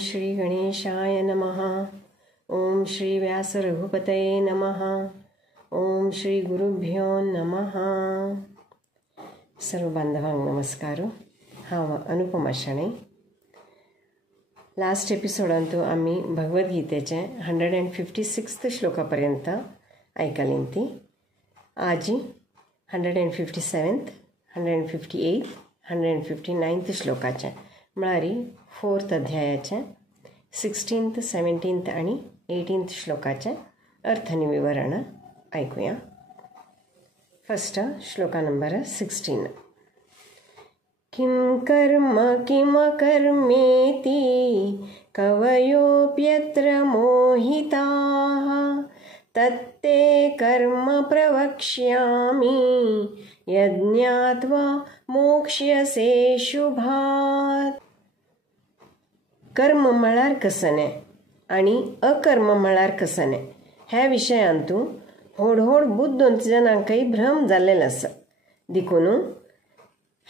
श्री गणेशाय नमः. ओम श्री व्यास रघुपतये नमः. ओम श्री गुरुभ्यो नमः. सर्व बांधवांक नमस्कार. हांव अनुपमा शणै. लास्ट एपिसोडांतू आम्ही भगवद्गीतेचे 156th श्लोकापर्यंत ऐकलीं ती. आज 157th, 158th, 159th श्लोकाचे म्हळ्यार 4th अध्यायाचे 16th, 17th आणि 18th श्लोकाचे अर्थनिविवरण ऐकूया. First shloka number 16. किं कर्म किम कर्मेति कवयोऽप्यत्र मोहिताः तत्ते कर्म प्रवक्ष्यामि यज्ञात्वा मोक्ष्यसे शुभात्. कर्म म्हळ्यार कसने आणि अकर्म म्हळ्यार कसने ह्या विशयांतू होड बुद्ध जनांकय भ्रम जाल्लेलो आसा. देखून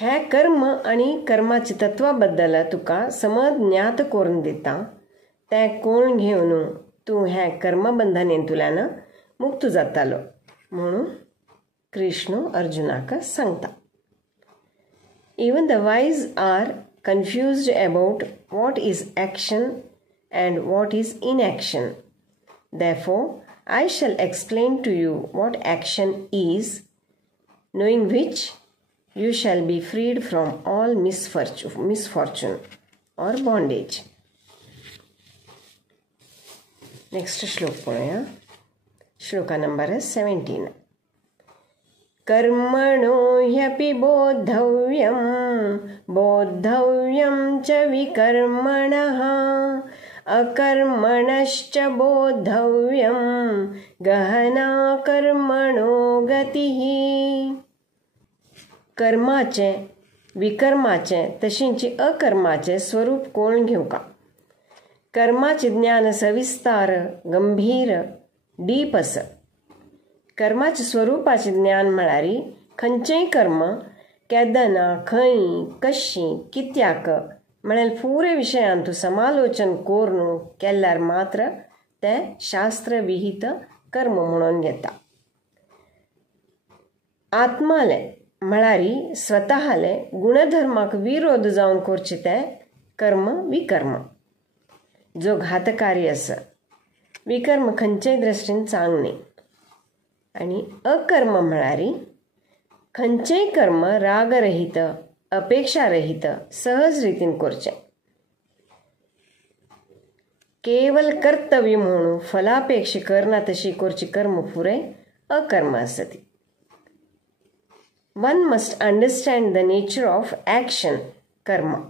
हे कर्म आणि कर्माची तत्वा बद्दल तुका समज ज्ञात करून दिता. ते कोण घेवन तूं हे कर्मबंधनेंतुल्यान मुक्त जातालो म्हणून कृष्ण अर्जुनाक सांगता. Even the wise are confused about what is action and what is inaction. Therefore, I shall explain to you what action is, knowing which you shall be freed from all misfortune or bondage. Next श्लोक पळया. Shloka number 17. कर्मणो ह्यपि बोद्धव्यं च विकर्मणः अकर्मणश्च बोद्धव्यं गहना कर्मणो गतिः. कर्माचे, विकर्माचे तशींच अकर्माचे स्वरूप कोण घेवका. कर्माचे ज्ञान सविस्तार, गंभीर, डीप आसा. कर्माचे स्वरूपाचे ज्ञान म्हळ्यार खंयचेय कर्म केदना, खंय, कशी, कित्याक म्हळ्यार पुरे विशयांतू समालोचन करून केल्यार मात्र ते शास्त्र विहित कर्म म्हणून घेता. आत्माले म्हळ्यार स्वतःले गुणधर्माक विरोध जावन करचे ते कर्म विकर्म जो घातकारी आसा. विकर्म खंयचेय दृश्टीन चांगले आणि अकर्म म्हळ्यार खंयचेय कर्म रागरहित, अपेक्षारहित, सहज रितीन करचे. केवल कर्तव्य म्हणून फलापेक्षा करना तशी करची कर्म पुरे अकर्म असती. One must understand the nature of action, karma,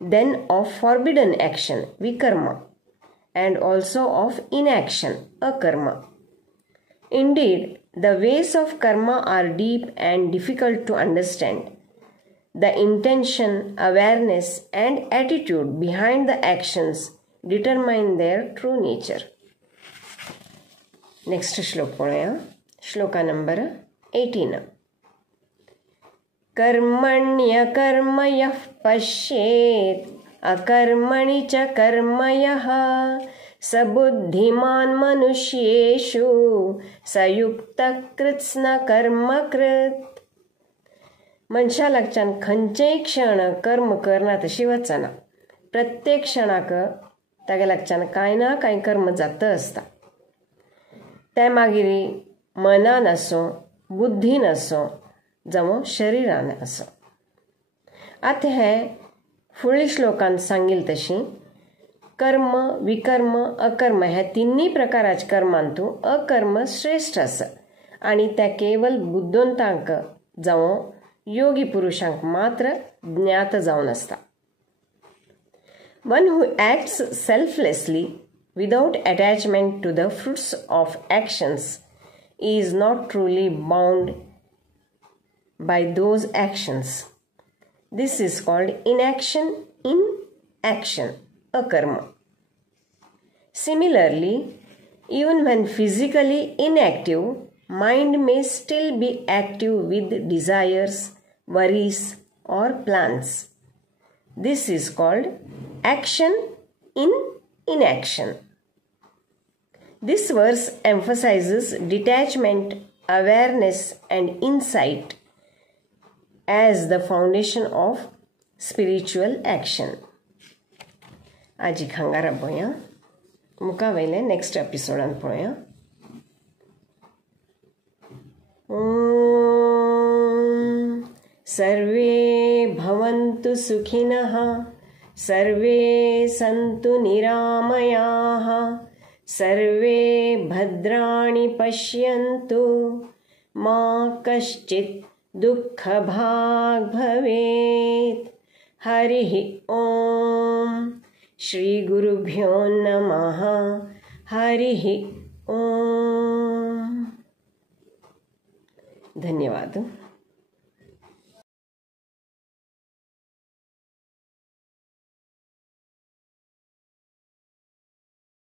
then of forbidden action, vikarma, and also of inaction, akarma. Indeed, the ways of karma are deep and difficult to understand. The intention, awareness, and attitude behind the actions determine their true nature. Next श्लोक पळया. Shloka number 18. कर्मण्यकर्म यः पश्येत् अकर्मणि च कर्म यः स बुद्धिमान् मनुष्येषु सयुक्तः कृत्स्न कर्मकृत्. मनशा लागच्यान खंयचेय क्षण कर्म करना तशी वचना. प्रत्येक क्षणाक तागे लागच्यान कांय ना कांय कर्म जात आसता. ते मागीर मनान आसूं, बुद्धीन आसूं, जावं शरिरान आसूं. आतां हे फुडल्या श्लोकान सांगिल्लें तशी कर्म, विकर्म, अकर्म हे तिन्ही प्रकाराच्या कर्मांतू अकर्म श्रेष्ठ आसा आणि ते केवल बुद्धोंतांक जावं योगी पुरुषांक मात्र ज्ञात जावन आसता. One who acts selflessly without attachment to the fruits of actions is not truly bound by those actions. This is called inaction in action, akarma. Similarly, even when physically inactive, mind may still be active with desires, worries, or plans. This is called action in inaction. This verse emphasizes detachment, awareness, and insight as the foundation of spiritual action. आजी खांगारा पळोवया, मुका वयले next एपिसोडान पळोवया. सर्वे भवन्तु सुखिनः, सर्वे सन्तु निरामयाः, सर्वे भद्राणि पश्यन्तु, मा कश्चित् दुःखभाग् भवेत्. हरिः ओम. श्री गुरुभ्यो नमः. हरिः ओम. धन्यवाद.